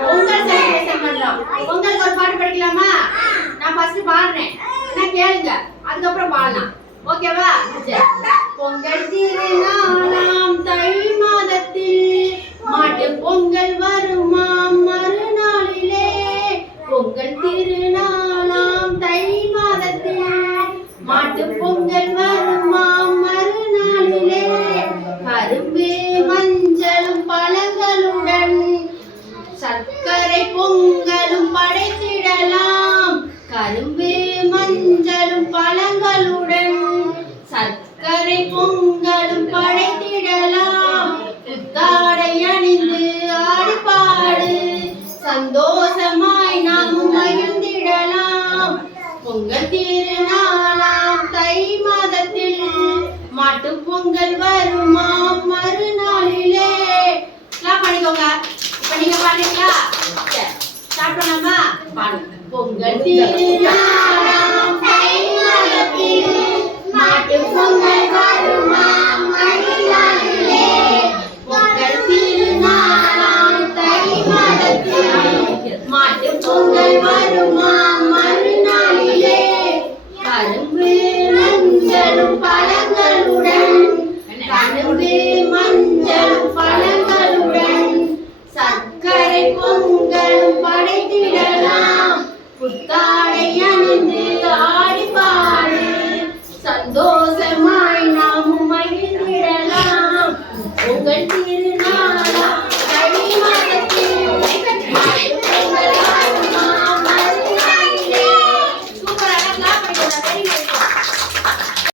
Pongal. Celebration பண்றோம் பொங்கலுக்கு ஒரு பாட்டு படிக்கலாமா? நான் ஃபர்ஸ்ட் பாடுறேன். நான் கேளுங்க. அதுக்கப்புறம் பாடலாம். ஓகேவா பொங்கல் திருநாளா தை மாதத்தில் மாட்டு பொங்கல் வருமாம் மறுநாளிலே பொங்கல் திருநாளாம் தை மாதத்தில் மாட்டு பொங்கல் வருமாம் மறுநாளிலே கரும்பு மஞ்சளும் பழங்களுடன் சர்க்கரை பொங்கலும் படைத்திடலாம். கரும்பு மஞ்சளும் பழங்களுடன் சர்க்கரை பொங்கலும் படைத்திடலாம். புத்தாடை அணிந்து ஆடுபாடு சந்தோஷம் சாப்பிடலாமா பொங்கல் மாட்டு பொங்கல் வருமா மாட்டு பொங்கல் வருமா? மகிழ்ந்து ஆடி பாடு சந்தோஷமாய் நாம் மகிழ்ந்திடலாம். உங்கள் திரு